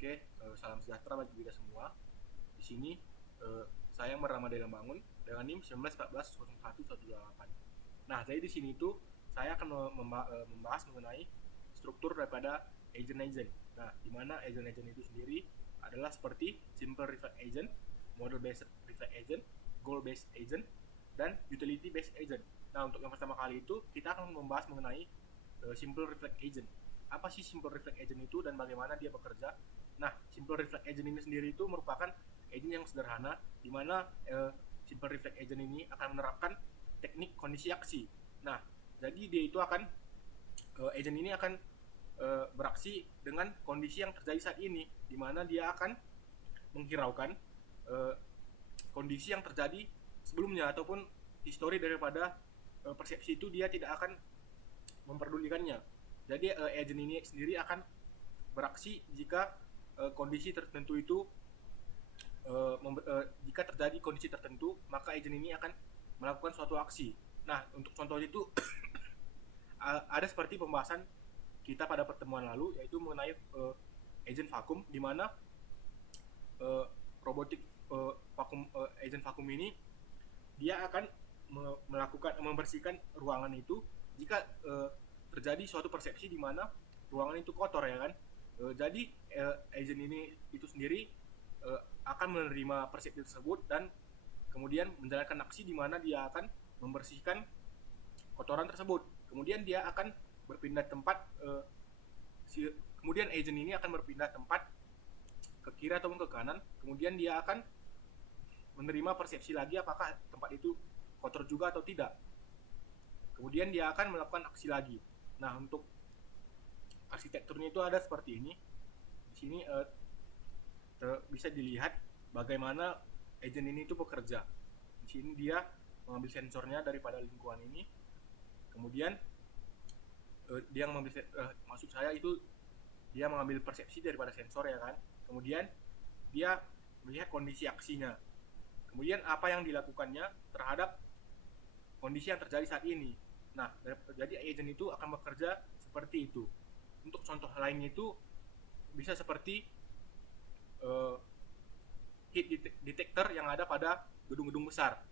Oke, salam sejahtera bagi kita semua. Di sini saya Ramadhan Bangun dengan NIM 19140118. Nah, jadi di sini tuh saya akan membahas mengenai struktur daripada agent-agent. Nah, di mana agent-agent itu sendiri adalah seperti simple reflect agent, model based reflect agent, goal based agent, dan utility based agent. Nah, untuk yang pertama kali itu kita akan membahas mengenai simple reflect agent. Apa sih simple reflect agent itu dan bagaimana dia bekerja? Nah, simple reflect agent ini sendiri itu merupakan agent yang sederhana di mana simple reflect agent ini akan menerapkan teknik kondisi aksi. Nah, jadi dia itu akan agent ini akan beraksi dengan kondisi yang terjadi saat ini, di mana dia akan menghiraukan kondisi yang terjadi sebelumnya ataupun histori daripada persepsi itu dia tidak akan memperdulikannya. Jadi agent ini sendiri akan beraksi jika kondisi tertentu itu jika terjadi kondisi tertentu, maka agent ini akan melakukan suatu aksi. Nah, untuk contoh itu ada seperti pembahasan kita pada pertemuan lalu, yaitu mengenai agent vakum, di mana robotik agent vakum ini dia akan membersihkan ruangan itu jika terjadi suatu persepsi di mana ruangan itu kotor, ya kan. Jadi agent ini itu sendiri akan menerima persepsi tersebut dan kemudian menjalankan aksi di mana dia akan membersihkan kotoran tersebut. Kemudian dia akan berpindah tempat, kemudian agent ini akan berpindah tempat ke kiri ataupun ke kanan. Kemudian dia akan menerima persepsi lagi apakah tempat itu kotor juga atau tidak. Kemudian dia akan melakukan aksi lagi. Nah, untuk arsitekturnya itu ada seperti ini. Di sini bisa dilihat bagaimana agent ini itu bekerja. Di sini dia mengambil sensornya daripada lingkungan ini, kemudian dia mengambil maksud saya itu dia mengambil persepsi daripada sensor, ya kan. Kemudian dia melihat kondisi aksinya, kemudian apa yang dilakukannya terhadap kondisi yang terjadi saat ini. Nah, jadi agent itu akan bekerja seperti itu. Untuk contoh lainnya itu bisa seperti heat detector yang ada pada gedung-gedung besar.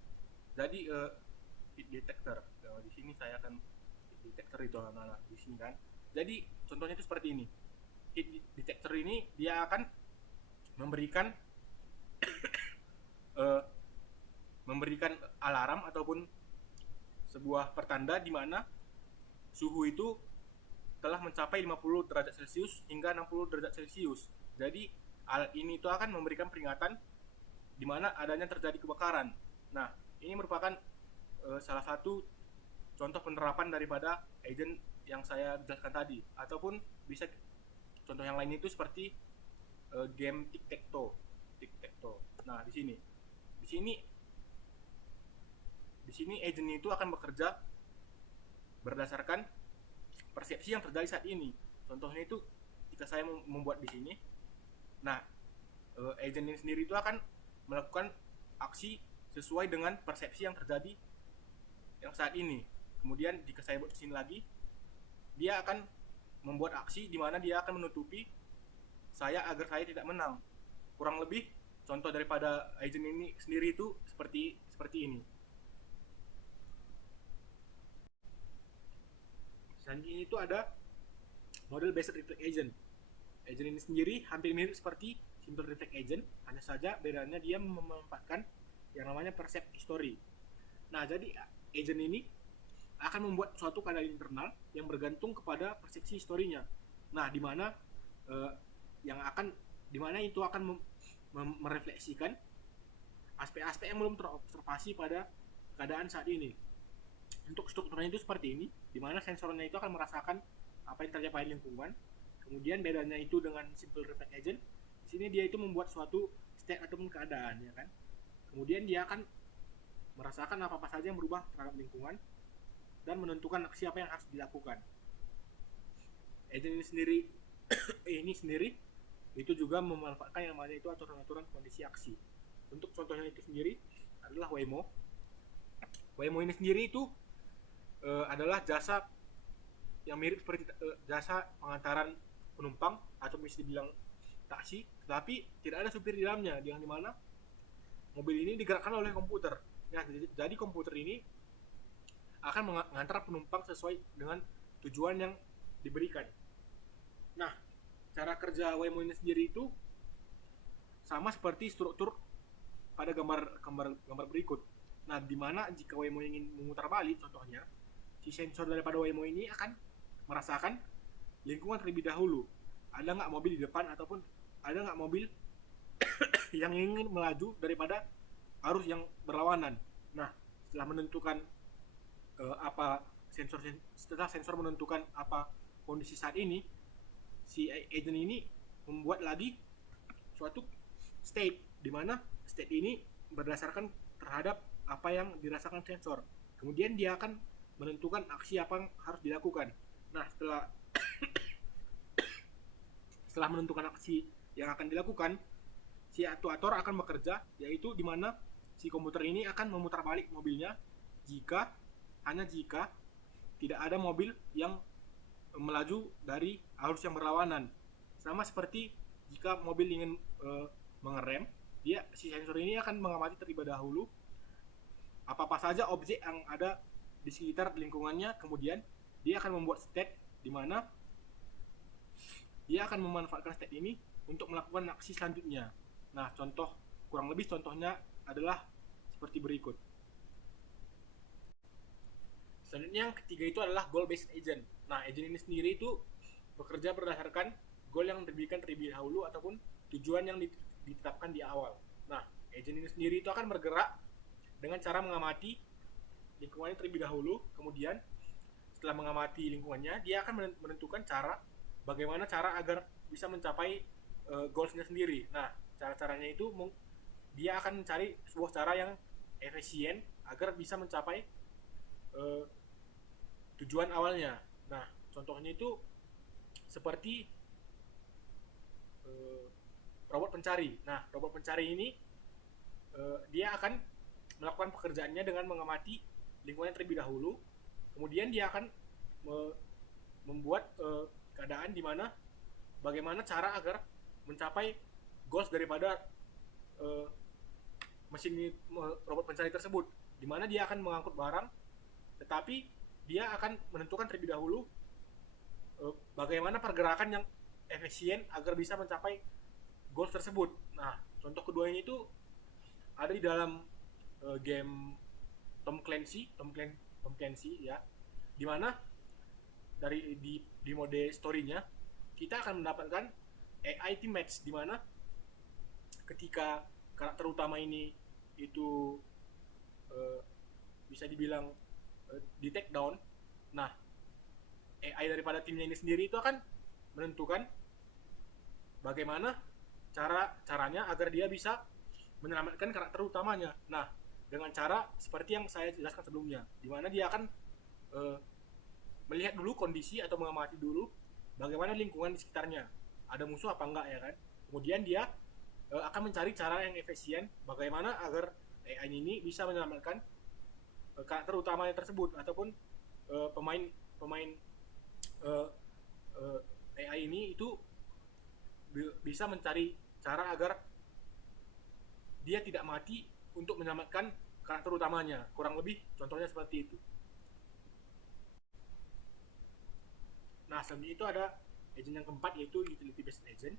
Jadi heat detector di sini saya akan heat detector itu anak-anak di sini kan. Jadi contohnya itu seperti ini. Heat detector ini dia akan memberikan memberikan alarm ataupun sebuah pertanda di mana suhu itu telah mencapai 50 derajat Celcius hingga 60 derajat Celcius. Jadi alat ini itu akan memberikan peringatan di mana adanya terjadi kebakaran. Nah, ini merupakan salah satu contoh penerapan daripada agent yang saya jelaskan tadi. Ataupun bisa contoh yang lain itu seperti game tic-tac-toe. Nah, di sini agent itu akan bekerja berdasarkan persepsi yang terjadi saat ini. Contohnya itu jika saya membuat di sini, nah agent ini sendiri itu akan melakukan aksi sesuai dengan persepsi yang terjadi yang saat ini. Kemudian jika saya buat di sini lagi, dia akan membuat aksi di mana dia akan menutupi saya agar saya tidak menang. Kurang lebih contoh daripada agent ini sendiri itu seperti ini. Selanjutnya itu ada model based reflect agent. Agent ini sendiri hampir mirip seperti simple reflect agent, hanya saja bedanya dia memanfaatkan yang namanya percept history. Nah, jadi agent ini akan membuat suatu keadaan internal yang bergantung kepada persepsi historinya. Nah, di mana itu akan merefleksikan aspek-aspek yang belum terobservasi pada keadaan saat ini. Untuk strukturnya itu seperti ini, di mana sensornya itu akan merasakan apa yang terjadi pada lingkungan. Kemudian bedanya itu dengan simple reflect agent, di sini dia itu membuat suatu state ataupun keadaan, ya kan. Kemudian dia akan merasakan apa-apa saja yang berubah terhadap lingkungan dan menentukan aksi apa yang harus dilakukan. Agent ini sendiri itu juga memanfaatkan yang namanya itu aturan-aturan kondisi aksi. Untuk contohnya itu sendiri adalah Waymo. Waymo ini sendiri itu adalah jasa yang mirip seperti jasa pengantaran penumpang atau bisa dibilang taksi, tetapi tidak ada supir di dalamnya, yang dimana mobil ini digerakkan oleh komputer. Nah, jadi komputer ini akan mengantar penumpang sesuai dengan tujuan yang diberikan. Nah, cara kerja Waymo ini sendiri itu sama seperti struktur pada gambar berikut. Nah, di mana jika Waymo ingin memutar balik, contohnya, si sensor daripada Waymo ini akan merasakan lingkungan terlebih dahulu. Ada nggak mobil di depan ataupun ada nggak mobil yang ingin melaju daripada arus yang berlawanan. Nah, setelah menentukan setelah sensor menentukan apa kondisi saat ini, si agent ini membuat lagi suatu state, di mana state ini berdasarkan terhadap apa yang dirasakan sensor. Kemudian dia akan menentukan aksi apa yang harus dilakukan. Nah, setelah menentukan aksi yang akan dilakukan, si aktuator akan bekerja, yaitu di mana si komputer ini akan memutar balik mobilnya hanya jika tidak ada mobil yang melaju dari arus yang berlawanan. Sama seperti jika mobil ingin mengerem, si sensor ini akan mengamati terlebih dahulu apa saja objek yang ada di sekitar lingkungannya, kemudian dia akan membuat state di mana dia akan memanfaatkan state ini untuk melakukan aksi selanjutnya. Nah, kurang lebih contohnya adalah seperti berikut. Selanjutnya yang ketiga itu adalah goal based agent. Nah, agent ini sendiri itu bekerja berdasarkan goal yang diberikan terlebih dahulu ataupun tujuan yang ditetapkan di awal. Nah, agent ini sendiri itu akan bergerak dengan cara mengamati lingkungannya terlebih dahulu, kemudian setelah mengamati lingkungannya, dia akan menentukan bagaimana cara agar bisa mencapai goalsnya sendiri. Nah, cara-caranya itu dia akan mencari sebuah cara yang efisien agar bisa mencapai tujuan awalnya. Nah, contohnya itu seperti robot pencari. Nah, robot pencari ini dia akan melakukan pekerjaannya dengan mengamati lingkungan terlebih dahulu, kemudian dia akan membuat keadaan di mana bagaimana cara agar mencapai goals daripada mesin robot pencari tersebut, di mana dia akan mengangkut barang, tetapi dia akan menentukan terlebih dahulu bagaimana pergerakan yang efisien agar bisa mencapai goals tersebut. Nah, contoh keduanya itu ada di dalam game Tom Clancy ya, di mana di mode story-nya kita akan mendapatkan AI teammates, di mana ketika karakter utama ini itu bisa dibilang di take down, nah AI daripada timnya ini sendiri itu akan menentukan bagaimana caranya agar dia bisa menyelamatkan karakter utamanya. Nah, dengan cara seperti yang saya jelaskan sebelumnya, di mana dia akan melihat dulu kondisi atau mengamati dulu bagaimana lingkungan di sekitarnya, ada musuh apa enggak ya kan. Kemudian dia akan mencari cara yang efisien bagaimana agar AI ini bisa menyelamatkan karakter utamanya tersebut ataupun pemain AI ini itu bisa mencari cara agar dia tidak mati untuk menyelamatkan karakter utamanya. Kurang lebih contohnya seperti itu. Nah, selanjutnya itu ada agent yang keempat, yaitu utility based agent.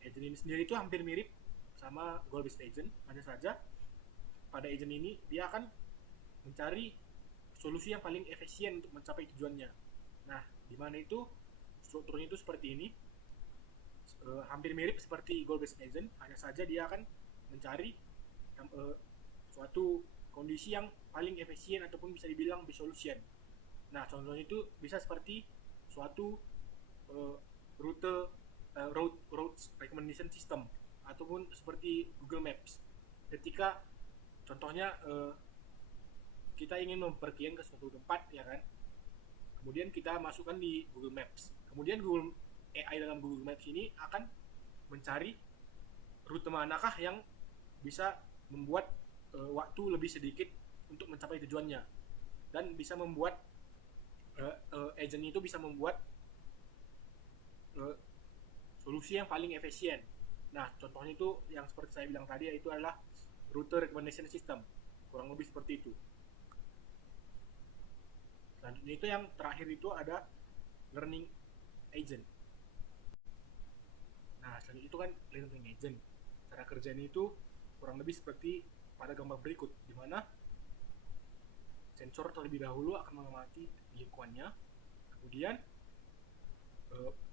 Agent ini sendiri itu hampir mirip sama goal based agent, hanya saja pada agent ini dia akan mencari solusi yang paling efisien untuk mencapai tujuannya. Nah, di mana itu strukturnya itu seperti ini, hampir mirip seperti goal based agent, hanya saja dia akan mencari suatu kondisi yang paling efisien ataupun bisa dibilang best solution. Nah, contohnya itu bisa seperti suatu road recommendation system ataupun seperti Google Maps. Ketika contohnya kita ingin mempergian ke suatu tempat ya kan, kemudian kita masukkan di Google Maps, kemudian AI dalam Google Maps ini akan mencari rute manakah yang bisa membuat waktu lebih sedikit untuk mencapai tujuannya, dan bisa membuat agent itu bisa membuat solusi yang paling efisien. Nah, contohnya itu yang seperti saya bilang tadi, yaitu adalah router recommendation system, kurang lebih seperti itu. Selanjutnya itu yang terakhir itu ada learning agent. Nah, selanjutnya itu kan learning agent. Cara kerjanya itu kurang lebih seperti pada gambar berikut, di mana sensor terlebih dahulu akan mengamati lingkungannya, kemudian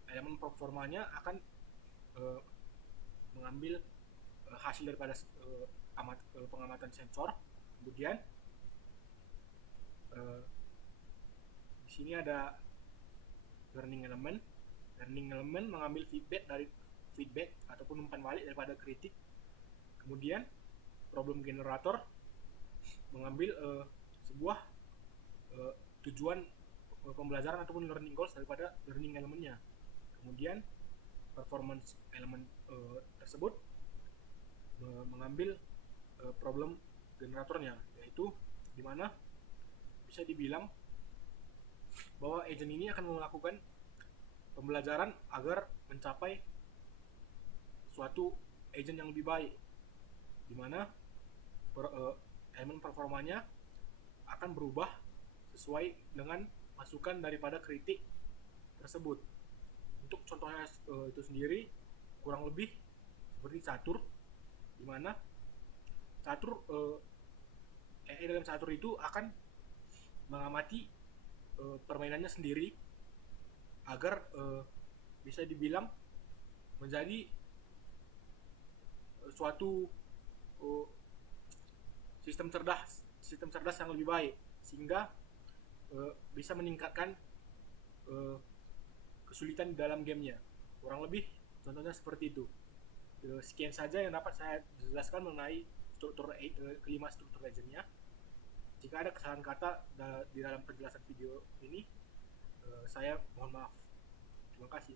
elemen performanya akan mengambil hasil daripada pengamatan sensor. Kemudian di sini ada learning element. Learning element mengambil feedback ataupun umpan balik daripada kritik. Kemudian problem generator mengambil sebuah tujuan pembelajaran ataupun learning goals daripada learning elementnya. Kemudian performance element tersebut mengambil problem generatornya, yaitu dimana bisa dibilang bahwa agent ini akan melakukan pembelajaran agar mencapai suatu agent yang lebih baik, dimana elemen performanya akan berubah sesuai dengan masukan daripada kritik tersebut. Untuk contohnya itu sendiri kurang lebih seperti catur, dimana catur dalam catur itu akan mengamati permainannya sendiri agar bisa dibilang menjadi suatu sistem cerdas yang lebih baik, sehingga bisa meningkatkan kesulitan di dalam gamenya. Kurang lebih contohnya seperti itu. Sekian saja yang dapat saya jelaskan mengenai kelima struktur legendnya. Jika ada kesalahan kata di dalam penjelasan video ini, saya mohon maaf. Terima kasih.